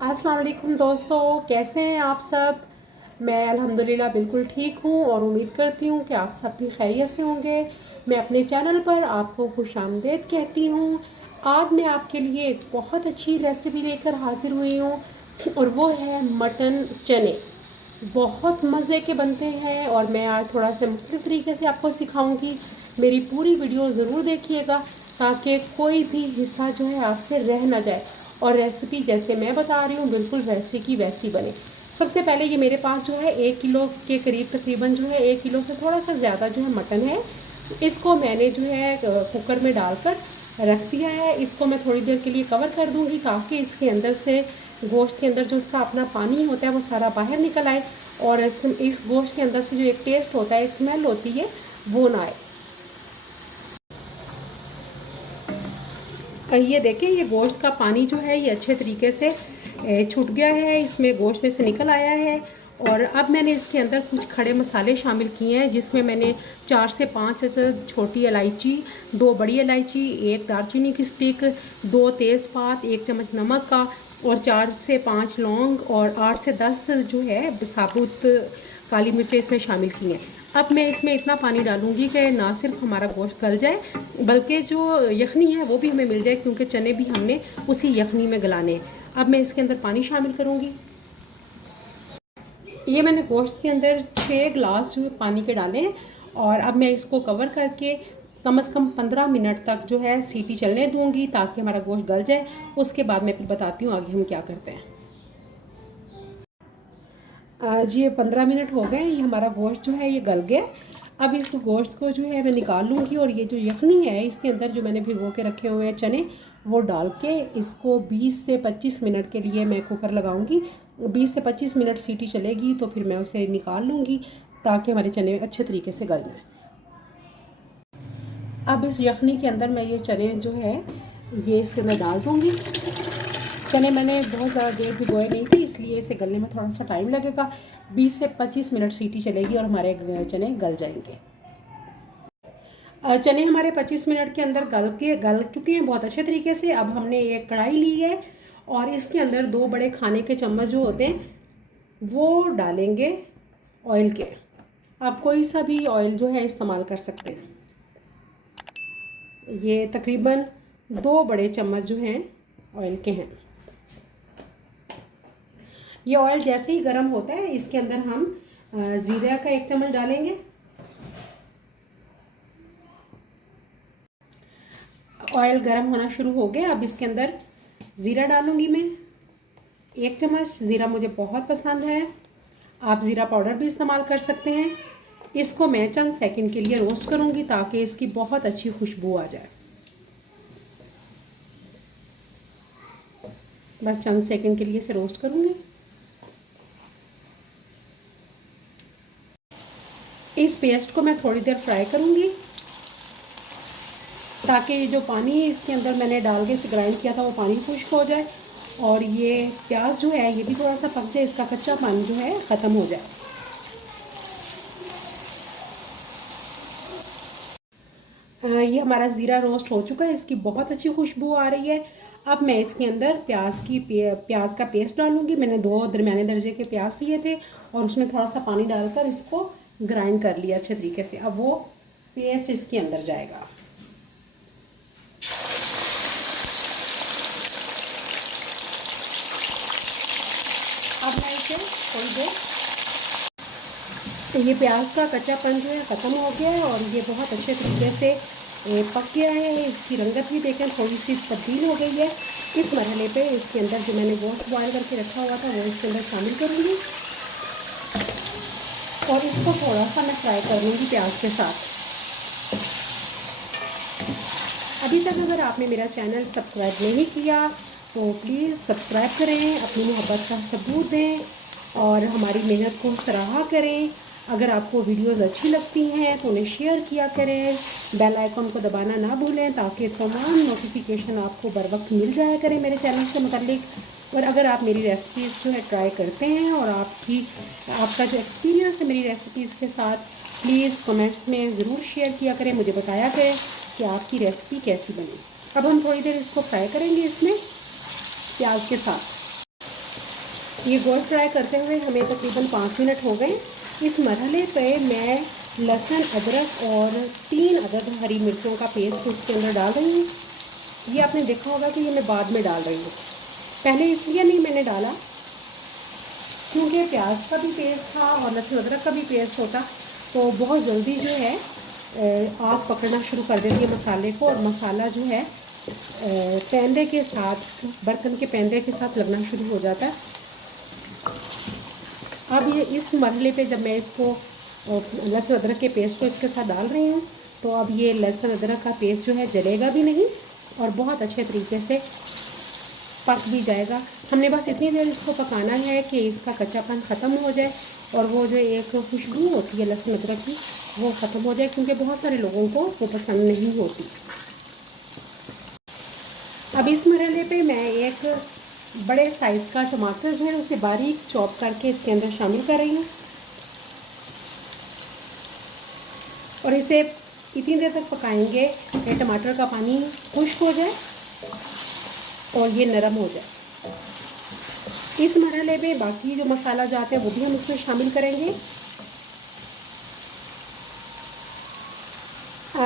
अस्सलाम वालेकुम दोस्तों, कैसे हैं आप सब। मैं अल्हम्दुलिल्लाह बिल्कुल ठीक हूँ और उम्मीद करती हूँ कि आप सब भी खैरियत से होंगे। मैं अपने चैनल पर आपको खुशामदीद कहती हूँ। आज मैं आपके लिए एक बहुत अच्छी रेसिपी लेकर हाजिर हुई हूँ और वो है मटन चने। बहुत मज़े के बनते हैं और मैं आज थोड़ा सा मुख्तलिफ तरीके से आपको सिखाऊंगी। मेरी पूरी वीडियो ज़रूर देखिएगा ताकि कोई भी हिस्सा जो है आपसे रह ना जाए और रेसिपी जैसे मैं बता रही हूँ बिल्कुल वैसे की वैसी बने। सबसे पहले ये मेरे पास जो है 1 किलो के करीब तकरीबन जो है 1 किलो से थोड़ा सा ज़्यादा जो है मटन है। इसको मैंने जो है कुकर में डालकर रख दिया है। इसको मैं थोड़ी देर के लिए कवर कर दूंगी ताकि इसके अंदर से गोश्त के अंदर जो उसका अपना पानी होता है वो सारा बाहर निकल आए और इस गोश्त के अंदर से जो एक टेस्ट होता है, एक स्मेल होती है, वो ना आए। ये देखें, ये गोश्त का पानी जो है ये अच्छे तरीके से छूट गया है, इसमें गोश्त में से निकल आया है। और अब मैंने इसके अंदर कुछ खड़े मसाले शामिल किए हैं जिसमें मैंने 4 से 5 छोटी इलायची, 2 बड़ी इलायची, 1 दालचीनी की स्टिक, 2 तेज़पात, 1 चम्मच नमक का और 4 से 5 लौंग और 8 से 10 जो है साबुत काली मिर्चें इसमें शामिल की हैं। अब मैं इसमें इतना पानी डालूंगी कि ना सिर्फ हमारा गोश्त गल जाए बल्कि जो यखनी है वो भी हमें मिल जाए, क्योंकि चने भी हमने उसी यखनी में गलाने हैं। अब मैं इसके अंदर पानी शामिल करूंगी। ये मैंने गोश्त के अंदर 6 गिलास जो है पानी के डाले हैं और अब मैं इसको कवर करके कम से कम 15 मिनट तक जो है सीटी चलने दूंगी ताकि हमारा गोश्त गल जाए। उसके बाद मैं फिर बताती हूँ आगे हम क्या करते हैं। जी, ये 15 मिनट हो गए, ये हमारा गोश्त जो है ये गल गया। अब इस गोश्त को जो है मैं निकाल लूँगी और ये जो यखनी है इसके अंदर जो मैंने भिगो के रखे हुए हैं चने वो डाल के इसको 20 से 25 मिनट के लिए मैं कुकर लगाऊंगी। 20 से 25 मिनट सीटी चलेगी तो फिर मैं उसे निकाल लूँगी ताकि हमारे चने अच्छे तरीके से गल जाएँ। अब इस यखनी के अंदर मैं ये चने जो है ये इसके अंदर डाल दूँगी। चने मैंने बहुत ज़्यादा देर भिगोए नहीं थे इसलिए इसे गलने में थोड़ा सा टाइम लगेगा। 20 से 25 मिनट सीटी चलेगी और हमारे चने गल जाएंगे। चने हमारे 25 मिनट के अंदर गल चुके हैं बहुत अच्छे तरीके से। अब हमने एक कढ़ाई ली है और इसके अंदर 2 बड़े खाने के चम्मच जो होते हैं वो डालेंगे ऑयल के। आप कोई सा भी ऑयल जो है इस्तेमाल कर सकते हैं। ये तकरीबन 2 बड़े चम्मच जो हैं ऑयल के हैं। ये ऑयल जैसे ही गर्म होता है इसके अंदर हम ज़ीरा का 1 चम्मच डालेंगे। ऑयल गर्म होना शुरू हो गया। अब इसके अंदर ज़ीरा डालूंगी मैं 1 चम्मच। ज़ीरा मुझे बहुत पसंद है, आप ज़ीरा पाउडर भी इस्तेमाल कर सकते हैं। इसको मैं चंद सेकंड के लिए रोस्ट करूंगी ताकि इसकी बहुत अच्छी खुशबू आ जाए। बस चंद सेकंड के लिए इसे रोस्ट करूंगी। इस पेस्ट को मैं थोड़ी देर फ्राई करूंगी ताकि ये जो पानी है इसके अंदर मैंने डाल के इसे ग्राइंड किया था वो पानी खुश्क हो जाए और ये प्याज जो है ये भी थोड़ा सा पक जाए, इसका कच्चा पानी जो है ख़त्म हो जाए। ये हमारा ज़ीरा रोस्ट हो चुका है, इसकी बहुत अच्छी खुशबू आ रही है। अब मैं इसके अंदर प्याज का पेस्ट डालूंगी। मैंने 2 दरमियाने दर्जे के प्याज लिए थे और उसमें थोड़ा सा पानी डालकर इसको ग्राइंड कर लिया अच्छे तरीके से। अब वो पेस्ट इसके अंदर जाएगा। अब मैं इसे थोड़ी देर, ये प्याज का कच्चापन जो है ख़त्म हो गया है और ये बहुत अच्छे तरीके से पक गया है। इसकी रंगत भी देखें थोड़ी सी तब्दील हो गई है। इस मरहले पे इसके अंदर जो मैंने गोश्त बॉयल करके रखा हुआ था वो इसके अंदर शामिल करूँगी और इसको थोड़ा सा मैं फ्राई कर लूँगी प्याज के साथ। अभी तक अगर आपने मेरा चैनल सब्सक्राइब नहीं किया तो प्लीज़ सब्सक्राइब करें, अपनी मोहब्बत का सबूत दें और हमारी मेहनत को सराहा करें। अगर आपको वीडियोस अच्छी लगती हैं तो उन्हें शेयर किया करें। बेल आइकन को दबाना ना भूलें ताकि तमाम नोटिफिकेशन आपको बर वक्त मिल जाया करें मेरे चैनल से मुताल्लिक। और अगर आप मेरी रेसिपीज़ जो है ट्राई करते हैं और आपका जो एक्सपीरियंस है मेरी रेसिपीज़ के साथ, प्लीज़ कमेंट्स में ज़रूर शेयर किया करें, मुझे बताया करें कि आपकी रेसिपी कैसी बनी। अब हम थोड़ी देर इसको फ्राई करेंगे इसमें प्याज के साथ। ये गोश्त फ्राई करते हुए हमें तकरीबन 5 मिनट हो गए। इस मरहले पे मैं लहसुन, अदरक और 3 अदद हरी मिर्चों का पेस्ट इसके अंदर डाल रही हूँ। ये आपने देखा होगा कि ये मैं बाद में डाल रही हूँ, पहले इसलिए नहीं मैंने डाला क्योंकि प्याज का भी पेस्ट था और लहसुन अदरक का भी पेस्ट होता, तो बहुत जल्दी जो है आग पकड़ना शुरू कर देती है मसाले को, और मसाला जो है पैंदे के साथ, बर्तन के पैंदे के साथ लगना शुरू हो जाता है। अब ये इस मरहले पे जब मैं इसको लहसुन अदरक के पेस्ट को इसके साथ डाल रही हूँ, तो अब ये लहसुन अदरक का पेस्ट जो है जलेगा भी नहीं और बहुत अच्छे तरीके से पक भी जाएगा। हमने बस इतनी देर इसको पकाना है कि इसका कच्चापन ख़त्म हो जाए और वो जो एक खुशबू होती है लहसुन अदरक की वो ख़त्म हो जाए, क्योंकि बहुत सारे लोगों को वो पसंद नहीं होती। अब इस मरहले पे मैं एक बड़े साइज़ का टमाटर जो है उसे बारीक चॉप करके इसके अंदर शामिल कर रही हूँ और इसे इतनी देर तक पकाएंगे कि टमाटर का पानी खुश्क हो जाए और ये नरम हो जाए। इस मरहले में बाकी जो मसाला जाते हैं वो भी हम इसमें शामिल करेंगे।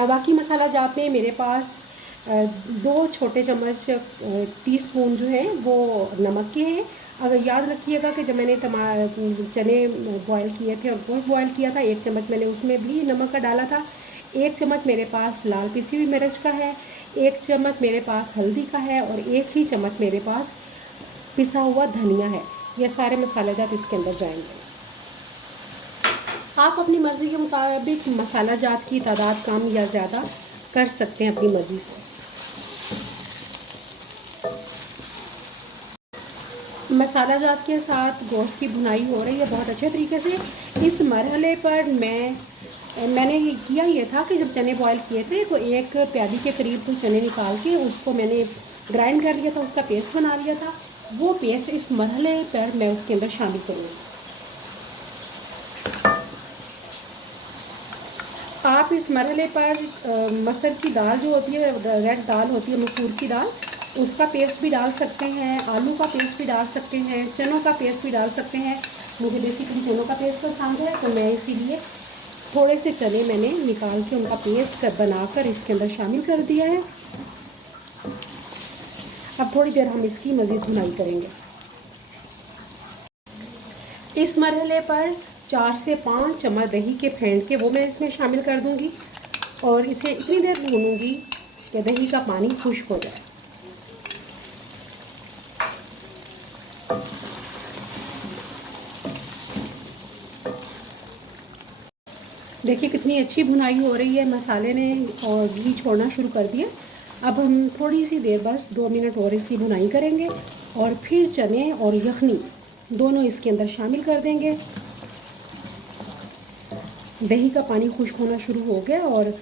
बाकी मसाला जात में मेरे पास 2 छोटे चम्मच टीस्पून जो है वो नमक के हैं। अगर याद रखिएगा कि जब मैंने चने बॉयल किए थे और गोश्त बॉयल किया था, 1 चम्मच मैंने उसमें भी नमक का डाला था। 1 चम्मच मेरे पास लाल पिसी हुई मिर्च का है, 1 चम्मच मेरे पास हल्दी का है और 1 ही चम्मच मेरे पास पिसा हुआ धनिया है। ये सारे मसाले जात इसके अंदर जाएंगे। आप अपनी मर्ज़ी के मुताबिक मसाला जात की तादाद कम या ज़्यादा कर सकते हैं अपनी मर्ज़ी से। मसाला जात के साथ गोश्त की भुनाई हो रही है बहुत अच्छे तरीके से। इस मरहले पर मैंने किया ये था कि जब चने बॉयल किए थे तो 1 प्याली के करीब तो चने निकाल के उसको मैंने ग्राइंड कर लिया था, उसका पेस्ट बना लिया था। वो पेस्ट इस मरहले पर मैं उसके अंदर शामिल करूँगी। आप इस मरहले पर मसर की दाल जो होती है, रेड दाल होती है, मसूर की दाल, उसका पेस्ट भी डाल सकते हैं, आलू का पेस्ट भी डाल सकते हैं, चनों का पेस्ट भी डाल सकते हैं। मुझे बेसिकली चनों का पेस्ट पसंद है तो मैं इसीलिए थोड़े से चने मैंने निकाल के उनका पेस्ट बनाकर इसके अंदर शामिल कर दिया है। अब थोड़ी देर हम इसकी मज़ीद भुनाई करेंगे। इस मरहले पर 4 से 5 चम्मच दही के फेंट के वो मैं इसमें शामिल कर दूंगी और इसे इतनी देर भूनूंगी कि दही का पानी खुश्क हो जाए। देखिए कितनी अच्छी भुनाई हो रही है, मसाले ने और घी छोड़ना शुरू कर दिया। अब हम थोड़ी सी देर बस 2 मिनट और इसकी भुनाई करेंगे और फिर चने और यखनी दोनों इसके अंदर शामिल कर देंगे। दही का पानी खुश्क होना शुरू हो गया और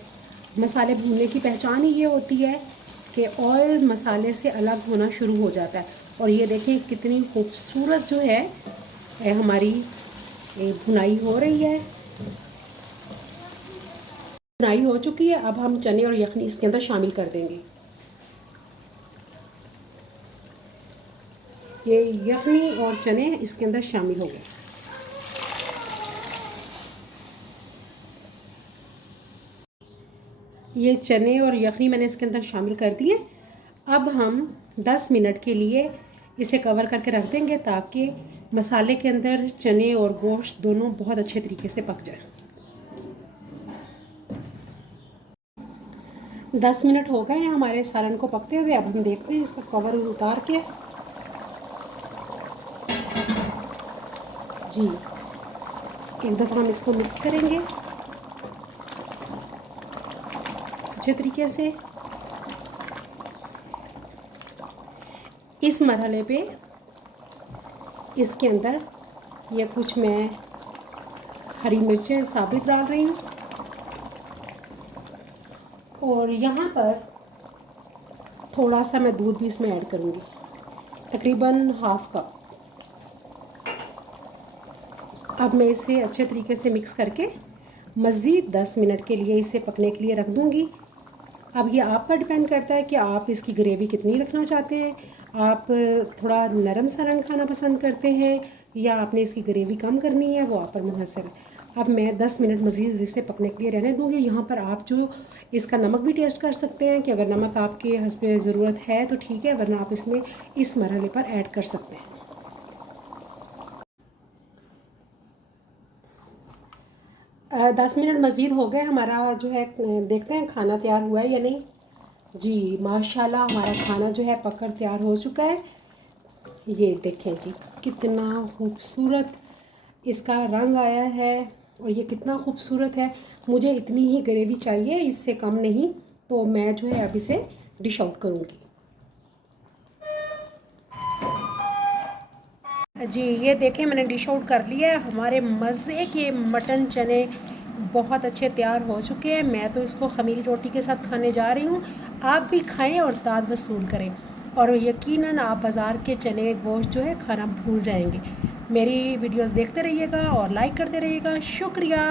मसाले भूनने की पहचान ही ये होती है कि ऑयल मसाले से अलग होना शुरू हो जाता है। और ये देखिए कितनी खूबसूरत जो है हमारी भुनाई हो रही है। भुनाई हो चुकी है। अब हम चने और यखनी इसके अंदर शामिल कर देंगे। ये यखनी और चने इसके अंदर शामिल हो गए। ये चने और यखनी मैंने इसके अंदर शामिल कर दिए। अब हम 10 मिनट के लिए इसे कवर करके रख देंगे ताकि मसाले के अंदर चने और गोश्त दोनों बहुत अच्छे तरीके से पक जाए। 10 मिनट हो गए हैं हमारे सालन को पकते हुए। अब हम देखते हैं इसका कवर उतार के। जी, एक दफ़ा हम इसको मिक्स करेंगे अच्छे तरीके से। इस मरहले पे इसके अंदर ये कुछ मैं हरी मिर्चें साबित डाल रही हूँ और यहाँ पर थोड़ा सा मैं दूध भी इसमें ऐड करूँगी, तकरीबन हाफ कप। अब मैं इसे अच्छे तरीके से मिक्स करके मज़ीद 10 मिनट के लिए इसे पकने के लिए रख दूँगी। अब ये आप पर डिपेंड करता है कि आप इसकी ग्रेवी कितनी रखना चाहते हैं। आप थोड़ा नरम सा रंग खाना पसंद करते हैं या आपने इसकी ग्रेवी कम करनी है, वो आप पर मुनहसर है। अब मैं 10 मिनट मज़ीद इसे पकने के लिए रहने दूँगी। यहाँ पर आप जो इसका नमक भी टेस्ट कर सकते हैं कि अगर नमक आपके हस्बे ज़रूरत है तो ठीक है, वरना आप इसमें इस मरहले पर ऐड कर सकते हैं। 10 मिनट मज़ीद हो गए, हमारा जो है देखते हैं खाना तैयार हुआ है या नहीं। जी माशाल्लाह हमारा खाना जो है पककर तैयार हो चुका है। ये देखें जी, कितना खूबसूरत इसका रंग आया है और ये कितना खूबसूरत है। मुझे इतनी ही ग्रेवी चाहिए, इससे कम नहीं। तो मैं जो है अब इसे डिश आउट करूँगी। जी ये देखें, मैंने डिश आउट कर लिया है। हमारे मज़े के मटन चने बहुत अच्छे तैयार हो चुके हैं। मैं तो इसको ख़मीरी रोटी के साथ खाने जा रही हूँ। आप भी खाएं और दाद वसूल करें, और यकीनन आप बाज़ार के चने गोश्त जो है खाना भूल जाएंगे। मेरी वीडियोस देखते रहिएगा और लाइक करते रहिएगा। शुक्रिया।